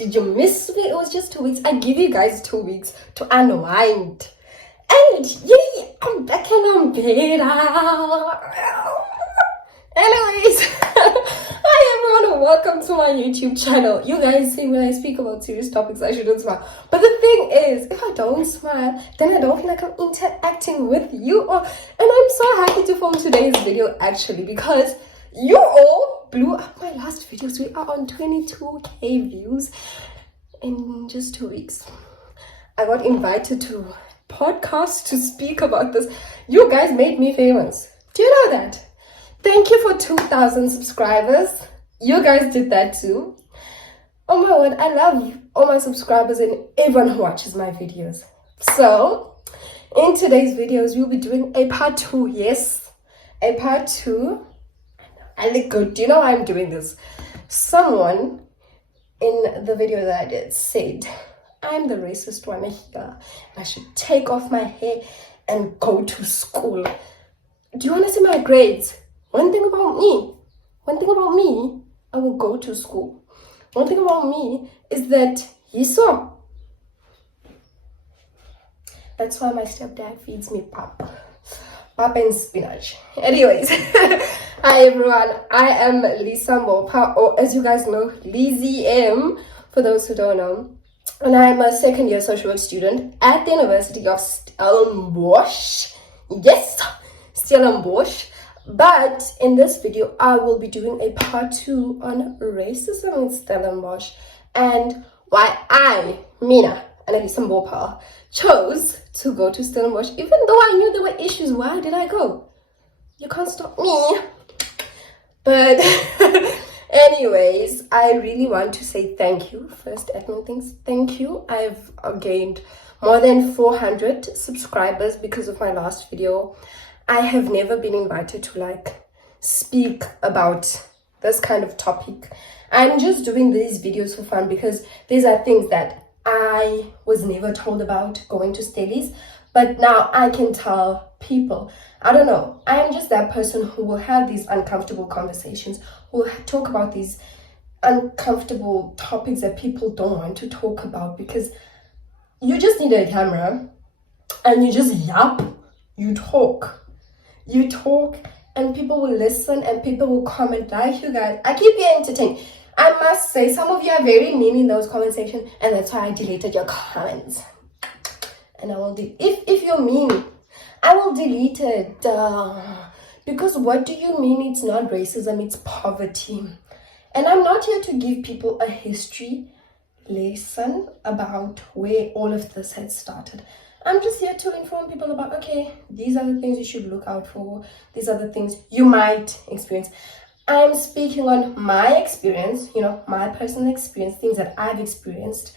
Did you miss me? It was just 2 weeks. I give you guys 2 weeks to unwind. And yay, I'm back and I'm better. Anyways, hi everyone, welcome to my YouTube channel. You guys see when I speak about serious topics, I shouldn't smile. But the thing is, if I don't smile, then I don't feel like I'm interacting with you. And I'm so happy to film today's video actually because you all blew up my last videos. We are on 22k views in just 2 weeks. I got invited to podcasts to speak about this. You guys made me famous. Do you know that? Thank you for 2,000 subscribers. You guys did that too. Oh my word, I love all my subscribers and everyone who watches my videos. So, in today's videos, we'll be doing a part 2. Yes, a part 2. I look good. Do you know why I'm doing this? Someone in the video that I did said, I'm the racist one here. I should take off my hair and go to school. Do you want to see my grades? One thing about me, I will go to school. One thing about me is that he saw. That's why my stepdad feeds me pap and spinach. Anyways, hi everyone, I am Lisa Mopa, or as you guys know, Lizzie M, for those who don't know. And I'm a second year social work student at the University of Stellenbosch. Yes, Stellenbosch. But in this video, I will be doing a part 2 on racism in Stellenbosch and why I, Mina, and Elisa Mbopal, chose to go to Stellenbosch. Even though I knew there were issues, why did I go? You can't stop me. But anyways, I really want to say thank you. First, admin things, thank you. I've gained more than 400 subscribers because of my last video. I have never been invited to speak about this kind of topic. I'm just doing these videos for fun because these are things that I was never told about going to Stellies, but now I can tell people. I don't know, I'm just that person who will have these uncomfortable conversations, who will talk about these uncomfortable topics that people don't want to talk about, because you just need a camera and you just yap, you talk and people will listen and people will comment. Like you guys, I keep you entertained. I must say, some of you are very mean in those comment sections, and that's why I deleted your comments. And I will if you're mean, I will delete it. Because what do you mean it's not racism, it's poverty? And I'm not here to give people a history lesson about where all of this had started. I'm just here to inform people about, okay, these are the things you should look out for. These are the things you might experience. I'm speaking on my experience, my personal experience, things that I've experienced,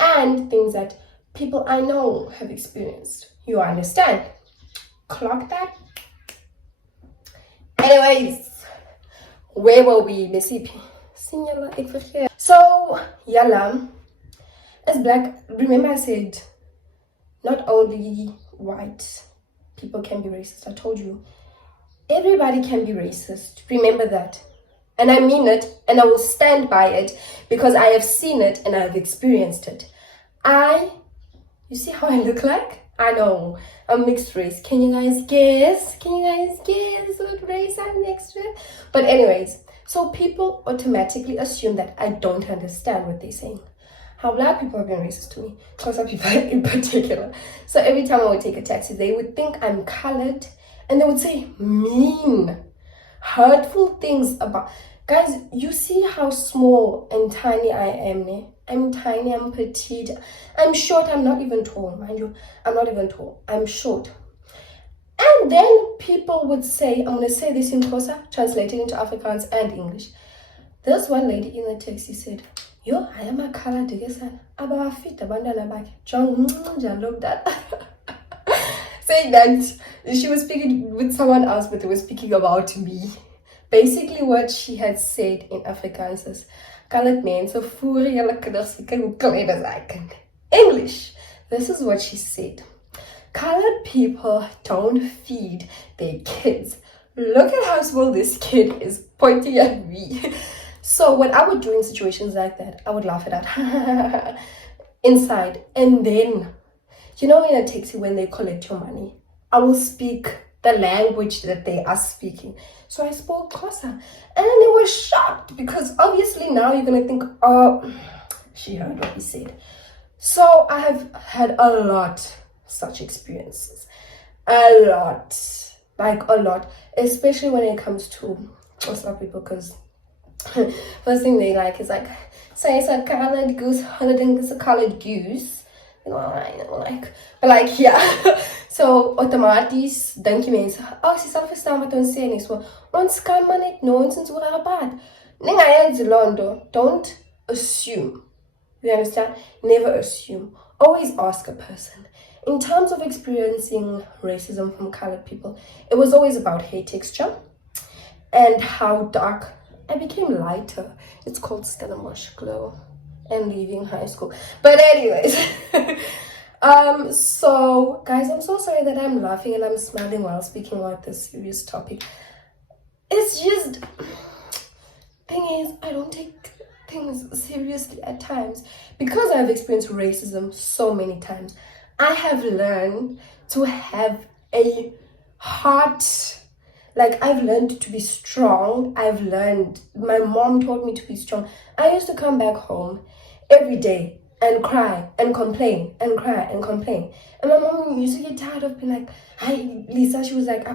and things that people I know have experienced. You understand? Clock that? Anyways, where were we? So, yalla, as black, remember I said, not only white people can be racist. I told you, everybody can be racist. Remember that. And I mean it, and I will stand by it because I have seen it and I've experienced it. You see how I look like? I know, I'm mixed race. Can you guys guess? What race I'm mixed with? But anyways, so people automatically assume that I don't understand what they're saying. How black people have been racist to me, Xhosa people in particular. So every time I would take a taxi, they would think I'm colored and they would say mean, hurtful things about. Guys, you see how small and tiny I am, ne? I'm tiny, I'm petite, I'm short, I'm not even tall, mind you. I'm not even tall, I'm short. And then people would say, I'm going to say this in Xhosa, translated into Afrikaans and English. This one lady in the taxi said, yo, I am a colored son. Abafit abandana back. John looked at saying that she was speaking with someone else, but they were speaking about me. Basically, what she had said in Afrikaans is, colored men, so English. This is what she said. Colored people don't feed their kids. Look at how small this kid is pointing at me. So what I would do in situations like that, I would laugh it out inside. And then, you know, in a taxi when they collect your money, I will speak the language that they are speaking. So I spoke Xhosa, and then they were shocked because obviously now you're gonna think, oh, she heard what he said. So I have had a lot such experiences, a lot, like a lot, especially when it comes to Xhosa people, because first thing they like is like, say it's a colored goose, holiday is a colored goose. You know, like, but like, yeah. So automatisch dink jy mense, oh, sy sal verstaan wat ons sê nie. So ons kan maar net nonsens oor haar pad. Ningayenzi londo. Don't assume. You understand? Never assume. Always ask a person. In terms of experiencing racism from colored people, it was always about hair texture and how dark I became lighter. It's called Stellenbosch glow and leaving high school. But anyways, so guys, I'm so sorry that I'm laughing and I'm smiling while speaking about this serious topic. It's just, thing is, I don't take things seriously at times because I've experienced racism so many times. I have learned to have a heart. Like, I've learned to be strong. My mom taught me to be strong. I used to come back home every day and cry and complain and cry and complain. And my mom used to get tired of being like, hi, Lisa. She was like,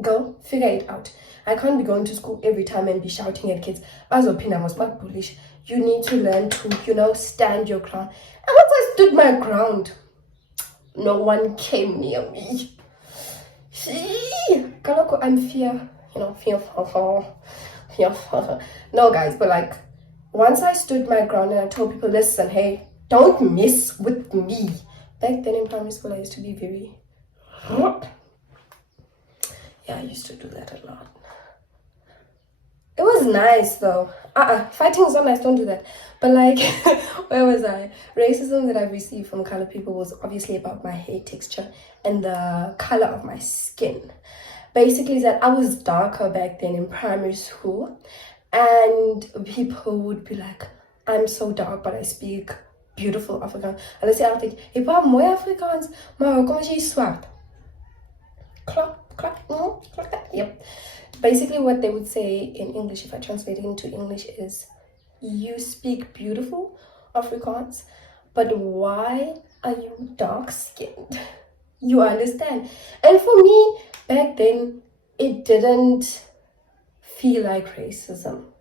go, figure it out. I can't be going to school every time and be shouting at kids. As opinion was not bullish. You need to learn to, stand your ground. And once I stood my ground, no one came near me. I'm fear. No, guys, but like, once I stood my ground and I told people, listen, hey, don't mess with me. Back then in primary school, I used to be very, yeah, I used to do that a lot. It was nice though. Fighting is not nice, don't do that. But like, where was I? Racism that I've received from colored people was obviously about my hair texture and the color of my skin. Basically, that I was darker back then in primary school, and people would be like, I'm so dark, but I speak beautiful Afrikaans. And I say, I think, ik praat mooi Afrikaans, maar kom as jy swart. Klok. Yep. Basically, what they would say in English, if I translate it into English, is you speak beautiful Afrikaans, but why are you dark-skinned? You understand? And for me, back then, it didn't feel like racism.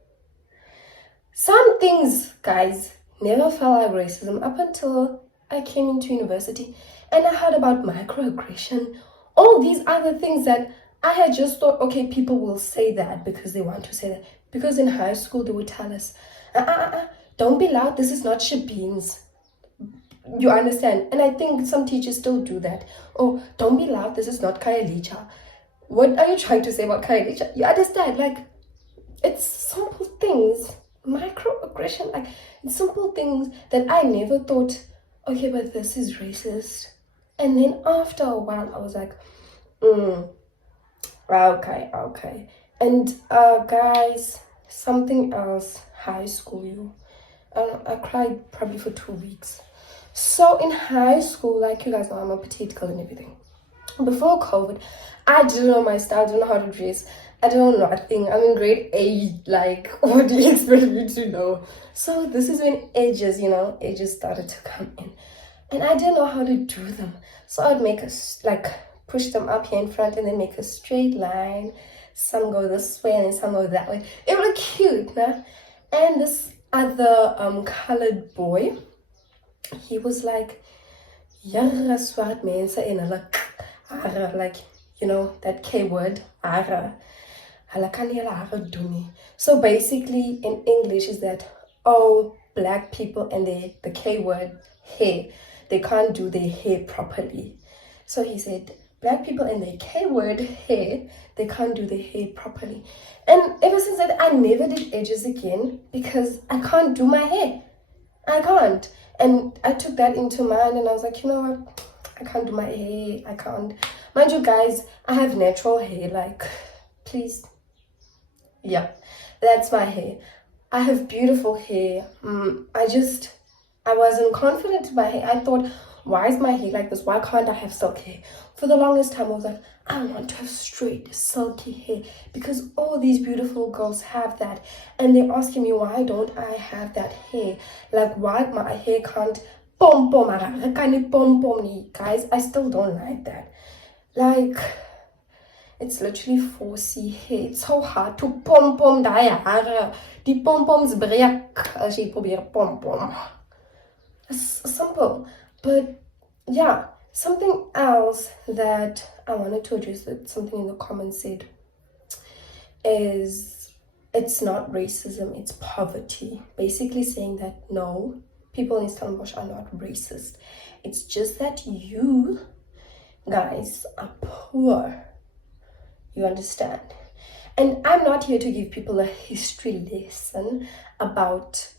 Some things, guys, never felt like racism up until I came into university and I heard about microaggression, all these other things that I had just thought, okay, people will say that because they want to say that. Because in high school, they would tell us, don't be loud, this is not Shabeens. You understand? And I think some teachers still do that. Oh, don't be loud, this is not Khayelitsha. What are you trying to say about Khayelitsha? You understand? Like, it's simple things. Microaggression, like, it's simple things that I never thought, okay, but this is racist. And then after a while, I was like, okay. And guys, something else, high school, I cried probably for 2 weeks. So in high school, like you guys know, I'm a petite girl and everything. Before COVID, I didn't know my style, I didn't know how to dress, I don't know nothing. I'm in grade 8, like, what do you expect me to know? So this is when edges started to come in. And I didn't know how to do them. So I'd make push them up here in front and then make a straight line. Some go this way and then some go that way. It was cute, nah? And this other colored boy, he was like, yeah, swart mense en like, that K word, so basically in English is that, oh, black people and the K word, hair, they can't do their hair properly. So he said, black people and the K word, hair, they can't do their hair properly. And ever since that, I never did edges again because I can't do my hair. I can't. And I took that into mind and I was like, you know what? I can't do my hair. I can't. Mind you guys, I have natural hair. Like, please. Yeah, that's my hair. I have beautiful hair. I wasn't confident in my hair. I thought, why is my hair like this? Why can't I have silky hair? For the longest time, I was like, I want to have straight, silky hair because all these beautiful girls have that. And they're asking me, why don't I have that hair? Like, why my hair can't pom pom? Guys, I still don't like that. Like, it's literally 4C hair. It's so hard to pom pom die hare. Die pom poms breek as jy probeer pom pom. It's simple, but yeah. Something else that I wanted to address, that something in the comments said, is it's not racism, it's poverty. Basically saying that no, people in Stellenbosch are not racist. It's just that you guys are poor. You understand? And I'm not here to give people a history lesson about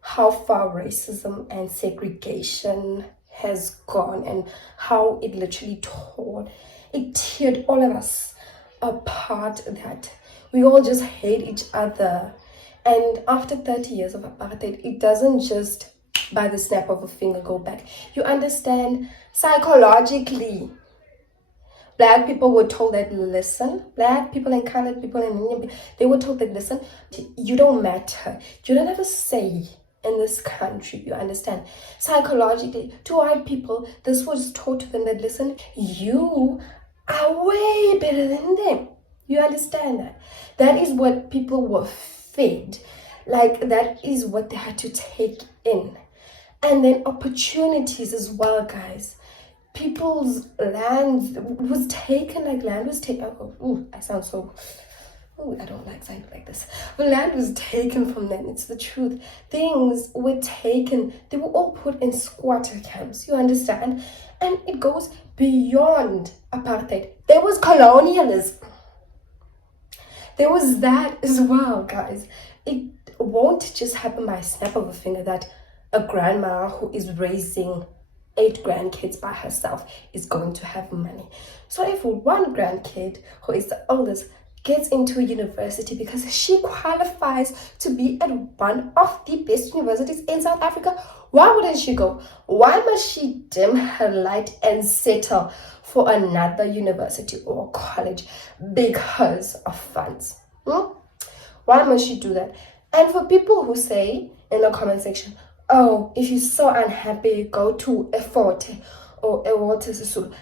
how far racism and segregation has gone and how it literally teared all of us apart, that we all just hate each other. And after 30 years of apartheid, it doesn't just by the snap of a finger go back. You understand, psychologically, Black people were told that, listen, Black people and colored people and Indian people, they were told that, listen, you don't matter. You don't have a say in this country. You understand? Psychologically, to white people, this was taught to them that, listen, you are way better than them. You understand that? That is what people were fed. Like, that is what they had to take in. And then opportunities as well, guys. People's land was taken, I sound so, I don't like saying it like this. The land was taken from them, it's the truth. Things were taken, they were all put in squatter camps, you understand? And it goes beyond apartheid. There was colonialism. There was that as well, guys. It won't just happen by a snap of a finger that a grandma who is raising 8 grandkids by herself is going to have money. So if one grandkid who is the oldest gets into a university because she qualifies to be at one of the best universities in South Africa, why wouldn't she go? Why must she dim her light and settle for another university or college because of funds? Why must she do that? And for people who say in the comment section, oh, if you're so unhappy, go to a Forte or a Walter Sisulu.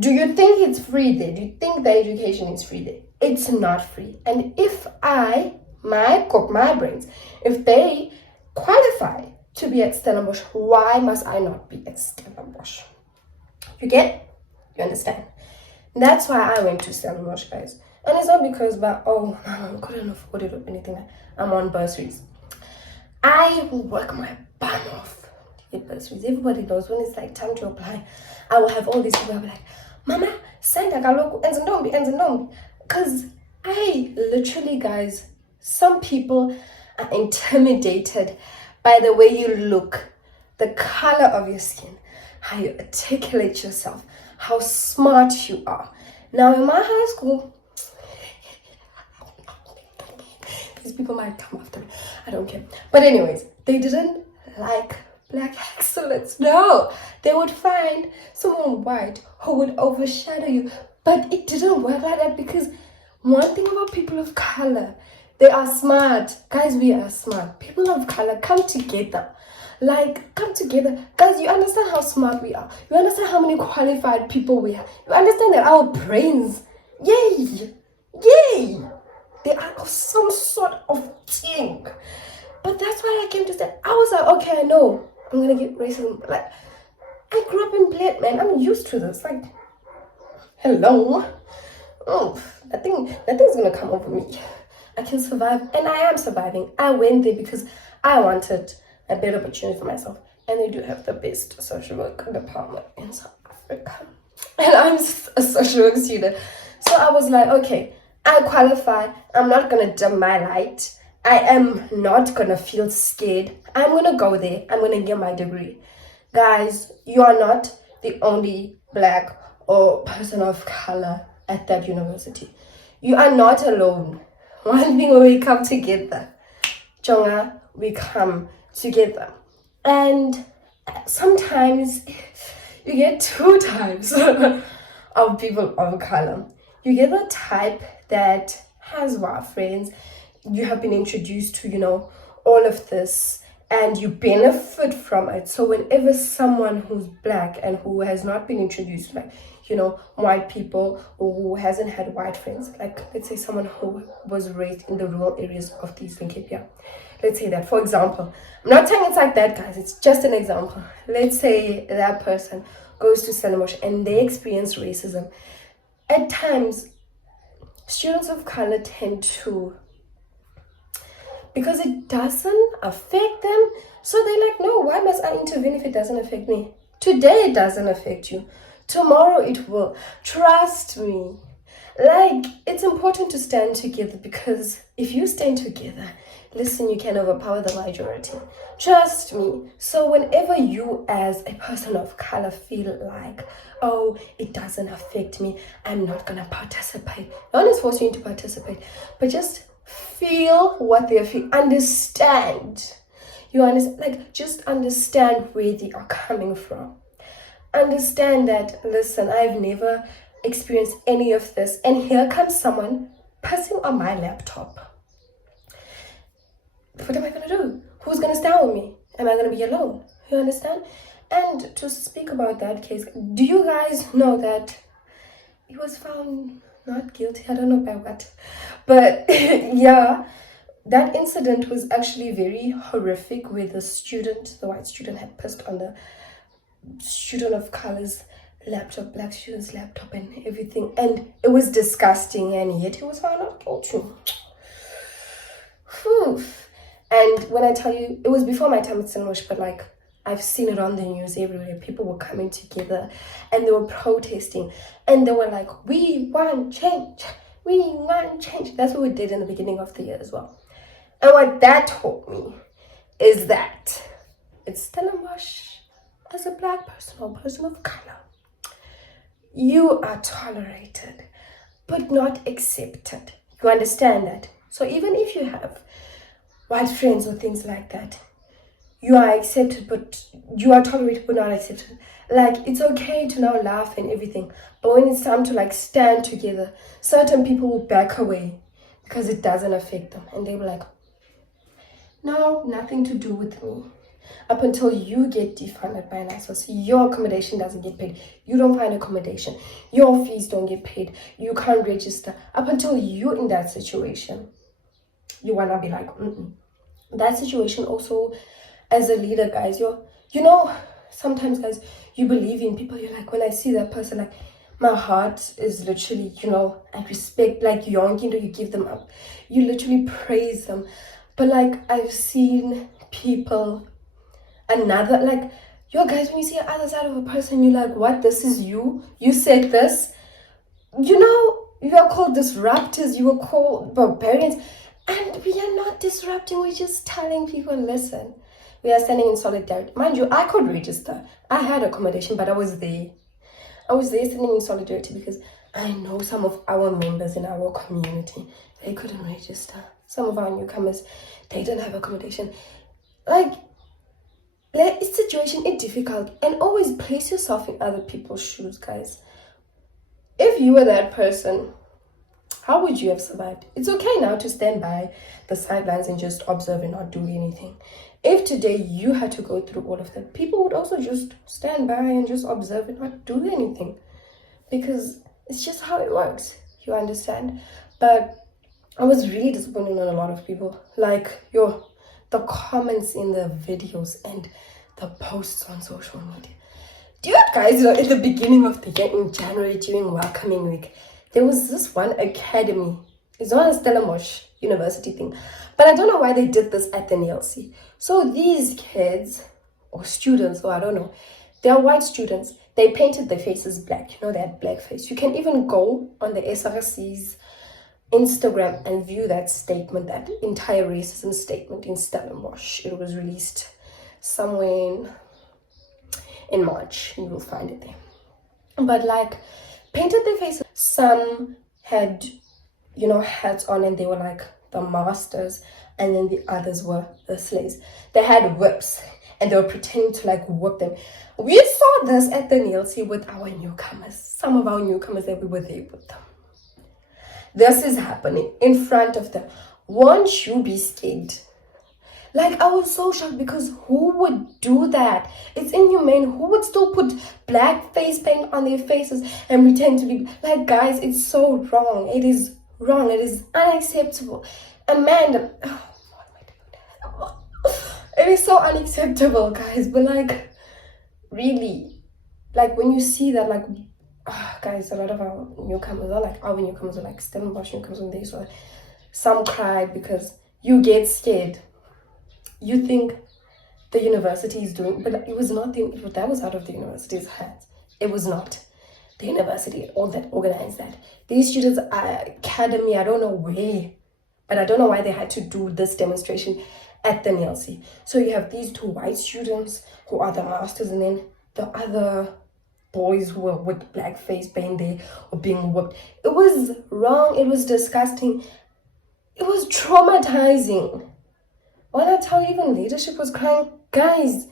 Do you think it's free there? Do you think the education is free there? It's not free. And if my brains, if they qualify to be at Stellenbosch, why must I not be at Stellenbosch? You get? You understand? That's why I went to Stellenbosch, guys. And it's not because, I couldn't afford it or anything. I'm on bursaries. I will work my bum off to get bursaries. Everybody knows when it's like time to apply, I will have all these people. I'll be like, Mama, send a galoku, enzinombi. Because I literally, guys, some people are intimidated by the way you look, the color of your skin, how you articulate yourself, how smart you are. Now, in my high school, these people might come after me. I don't care. But anyways, they didn't like black excellence. No, they would find someone white who would overshadow you. But it didn't work like that, because one thing about people of color, they are smart. Guys, we are smart. People of color, come together. Like, come together. Guys, you understand how smart we are. You understand how many qualified people we have. You understand that our brains, yay, they are of some sort of thing. But that's why I came to say, I was like, okay, I know I'm gonna get racism. Like, I grew up in Bled, man. I'm used to this. Like, hello. Oh, that thing's gonna come over me. I can survive, and I am surviving. I went there because I wanted a better opportunity for myself. And they do have the best social work department in South Africa. And I'm a social work student. So I was like, okay, I qualify. I'm not going to dim my light. I am not going to feel scared. I'm going to go there. I'm going to get my degree. Guys, you are not the only black or person of color at that university. You are not alone. One thing when we come together, Jonga, we come together. And sometimes you get two types of people of color. You get the type that has white friends. You have been introduced to, all of this, and you benefit from it. So whenever someone who's black and who has not been introduced, like, white people, or who hasn't had white friends, like let's say someone who was raised in the rural areas of the Eastern Cape, let's say that, for example, I'm not saying it's like that, guys, it's just an example. Let's say that person goes to Stellenbosch and they experience racism. At times, students of color tend to, because it doesn't affect them, so they're like, no, why must I intervene if it doesn't affect me? Today it doesn't affect you, tomorrow it will. Trust me. Like, it's important to stand together, because if you stand together, listen, you can overpower the majority. Trust me. So whenever you as a person of color feel like, oh, it doesn't affect me, I'm not gonna participate. No one is forcing you to participate, but just feel what they feel. Understand. Just understand where they are coming from. Understand that, listen, I've never experienced any of this, and here comes someone passing on my laptop. What am I gonna do? Who's gonna stand with me? Am I gonna be alone? You understand? And to speak about that case, do you guys know that he was found not guilty? I don't know by what, but yeah, that incident was actually very horrific, where the white student had pissed on the student of color's laptop, black student's laptop, and everything, and it was disgusting, and yet he was found not guilty. Whew. And when I tell you, it was before my time at Stellenbosch, but like, I've seen it on the news everywhere. People were coming together and they were protesting, and they were like, we want change, we want change. That's what we did in the beginning of the year as well. And what that taught me is that it's Stellenbosch, as a black person or person of color, you are tolerated but not accepted. You understand that? So even if you have white friends or things like that, you are accepted, but you are tolerated but not accepted. Like, it's okay to now laugh and everything, but when it's time to like stand together, certain people will back away because it doesn't affect them, and they were like, no, nothing to do with me. Up until you get defunded by NSFAS, your accommodation doesn't get paid, you don't find accommodation, your fees don't get paid, you can't register. Up until you're in that situation, you wanna be like, that situation also, as a leader, guys, sometimes, guys, you believe in people. You're like, when I see that person, like, my heart is literally, I respect, like, you give them up, you literally praise them. But like, I've seen people, guys, when you see the other side of a person, you're like, what? This is you said this, you are called disruptors, you are called barbarians, and we are not disrupting. We're just telling people, listen, we are standing in solidarity. Mind you, I could register, I had accommodation, but I was there standing in solidarity because I know some of our members in our community, they couldn't register. Some of our newcomers, they don't have accommodation. Like, it's situation, it's difficult, and always place yourself in other people's shoes, guys. If you were that person, how would you have survived? It's okay now to stand by the sidelines and just observe and not do anything. If today you had to go through all of that, people would also just stand by and just observe and not do anything, because it's just how it works. You understand? But I was really disappointed on a lot of people. Like, the comments in the videos and the posts on social media. Do you guys know, in the beginning of the year, in January, during welcoming week, there was this one academy. It's not a Stellenbosch University thing, but I don't know why they did this at the NLC. So these kids, or students, or I don't know, they're white students. They painted their faces black. They had blackface. You can even go on the SRC's Instagram and view that statement, that entire racism statement in Stellenbosch. It was released somewhere in March. You will find it there. But like, painted their faces. Some had hats on, and they were like the masters. and then the others were the slaves. They had whips, and they were pretending to like whip them. We saw this at the Nielsen with our newcomers, some of our newcomers that we were there with them. This is happening in front of them. Won't you be scared? Like, I was so shocked, because who would do that? It's inhumane. Who would still put black face paint on their faces and pretend to be like, guys, it's so wrong. It is wrong. It is unacceptable. Amanda, oh, what am I doing? It is so unacceptable, guys. But like, really, like when you see that, like, guys, a lot of our newcomers are like, our newcomers are like Stellenbosch newcomers when they saw, some cried because you get scared. You think the university is doing, but it was not that was out of the university's hands. It was not the university all that organized that. These students are academy, I don't know where, but I don't know why they had to do this demonstration at the Nielsen. So you have these two white students who are the masters, and then the other boys who were with black face paint there or being whipped. It was wrong. It was disgusting. It was traumatizing. When I tell you, even leadership was crying, guys,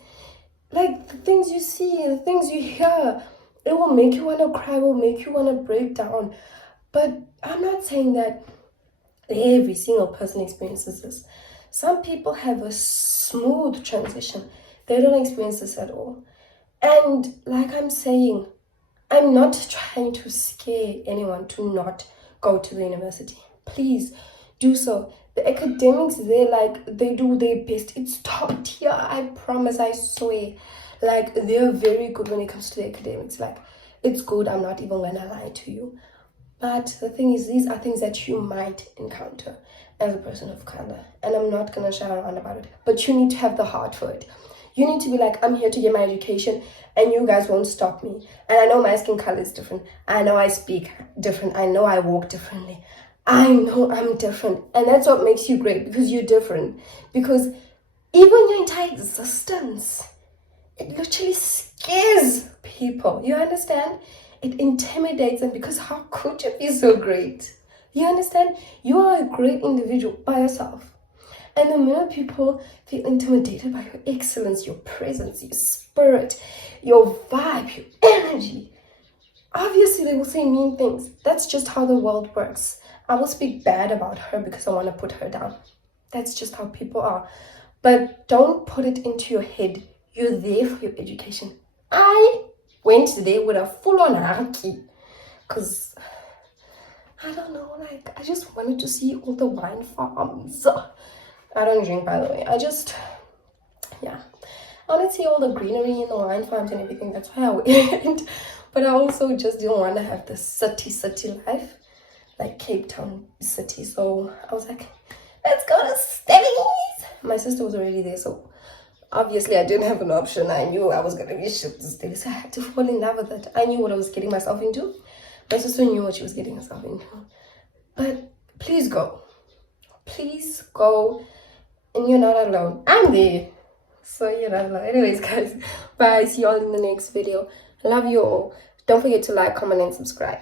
like the things you see, the things you hear, it will make you want to cry, will make you want to break down. But I'm not saying that every single person experiences this. Some people have a smooth transition. They don't experience this at all. And like I'm saying, I'm not trying to scare anyone to not go to the university. Please do so. The academics, they do their best. It's top tier, I promise, I swear. Like, they're very good when it comes to the academics. Like, it's good, I'm not even gonna lie to you. But the thing is, these are things that you might encounter as a person of color. And I'm not gonna shy around about it. But you need to have the heart for it. You need to be like, I'm here to get my education, and you guys won't stop me. And I know my skin color is different. I know I speak different. I know I walk differently. I know I'm different, and that's what makes you great, because you're different. Because even your entire existence, it literally scares people. You understand? It intimidates them, because how could you be so great? You understand? You are a great individual by yourself. And the minute people feel intimidated by your excellence, your presence, your spirit, your vibe, your energy, obviously they will say mean things. That's just how the world works. I will speak bad about her because I want to put her down. That's just how people are. But don't put it into your head. You're there for your education. I went there with a full-on haki, because I don't know, like, I just wanted to see all the wine farms. I don't drink, by the way. I want to see all the greenery in the wine farms and everything. That's why I went. But I also just didn't want to have the city life, like Cape Town city. So I was like, let's go to Stellenbosch. My sister was already there, so obviously I didn't have an option. I knew I was going to be shipped to Stellenbosch, so I had to fall in love with it. I knew what I was getting myself into. My sister knew what she was getting herself into. But please go. Please go. And you're not alone. I'm there. So you're not alone. Anyways, guys, bye. See you all in the next video. Love you all. Don't forget to like, comment, and subscribe.